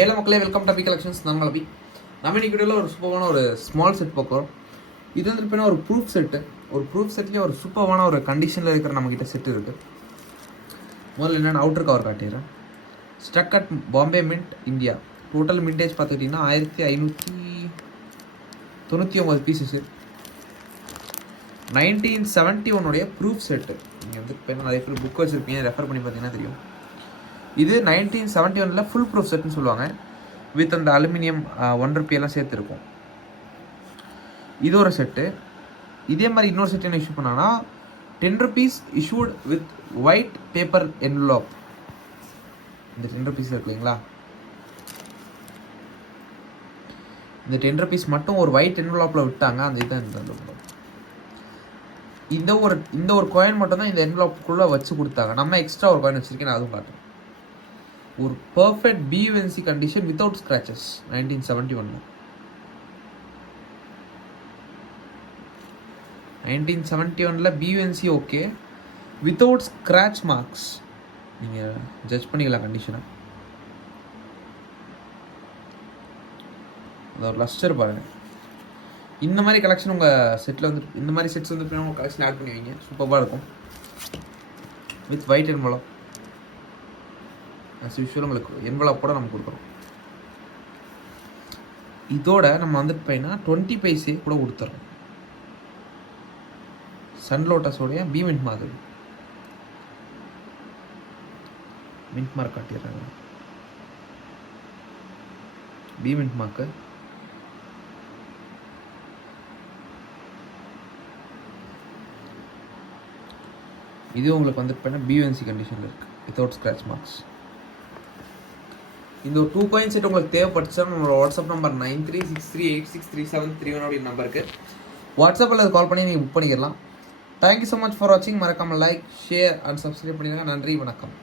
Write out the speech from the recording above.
Hello மக்களே, welcome to be collections. நான் அபி. நம்ம இன்னைக்கு வீடியோவில் ஒரு சூப்பரான ஒரு ஸ்மால் செட் பார்க்குறோம். இது வந்து பார்த்தீங்கன்னா ஒரு ப்ரூஃப் செட்டு. ஒரு ப்ரூஃப் செட்லேயே ஒரு சூப்பரான ஒரு கண்டிஷனில் இருக்கிற நம்மக்கிட்ட செட்டு இருக்குது. முதல்ல என்னென்ன அவுட்டர் கவர் காட்டிடுறேன். Stuck at Bombay mint India. Total mintage பார்த்துக்கிட்டிங்கன்னா 1599 பீசஸ்ஸு. 1971 proof set. நீங்கள் வந்து இப்போ நிறைய பேர் புக் வச்சுருப்பீங்க, ரெஃபர் பண்ணி பார்த்தீங்கன்னா தெரியும். இது 1971 ஃபுல் ப்ரூஃப் செட்னு சொல்லுவாங்க. வித் அந்த அலுமினியம் 1 ரூபி எல்லாம் சேர்த்துருக்கும். இது ஒரு செட்டு. இதே மாதிரி இன்னொரு செட் என்ன இஷ்யூ பண்ணாங்கன்னா 10 rupees issued with white paper envelope. இந்த 10 rupees இருக்கு இல்லைங்களா, இந்த 10 rupees மட்டும் ஒரு ஒயிட் என்வலப்பில் விட்டாங்க. அந்த இதுதான் இந்த ஒரு காயின் மட்டும் தான் இந்த என்வலப்புக்குள்ளே வச்சு கொடுத்தாங்க. நம்ம எக்ஸ்ட்ரா ஒரு காயின் வச்சுருக்கேன், நான் அதுவும் காட்டுறேன். ஒரு perfect BUNC condition without scratches. 1971 BUNC okay, without scratch marks. நீங்கள் ஜட்ஜ் பண்ணிக்கலாம் கண்டிஷனை. அது ஒரு லஸ்டர் பாருங்கள். இந்த மாதிரி கலெக்ஷன் உங்கள் செட்டில் வந்து, இந்த மாதிரி செட்ஸ் வந்து உங்கள் கலெக்ஷன் ஆட் பண்ணுவீங்க, சூப்பராக இருக்கும். With white envelope as usual உங்களுக்கு என்வலப்போட நம்ம கொடுக்குறோம். இதோட நம்ம வந்துட்டு போயின்னா 20 பைசே கூட கொடுத்துட்றோம். சன் லோட்டஸோடைய பீமின்ட் மாதிரி மின்ட் மார்க் காட்டிடுறாங்க. பீமின்ட் மார்க்கு இது உங்களுக்கு வந்துட்டு போயின்னா BUNC கண்டிஷனில் இருக்குது, வித்தவுட் ஸ்க்ராட்ச் மார்க்ஸ். இந்த 2 காயின் செட் உங்களுக்கு தேவைப்பட்டுச்சா நம்மளோட வாட்ஸ்அப் நம்பர் 9363863731 அப்படின்ற நம்பருக்கு வாட்ஸ்அப்பில் அது கால் பண்ணி நீங்கள் புக் பண்ணிக்கலாம். தேங்க்யூ ஸோ மச் ஃபார் வாட்சிங். மறக்காமல் லைக், ஷேர் அண்ட் சப்ஸ்கிரைப் பண்ணிடுங்க. நன்றி, வணக்கம்.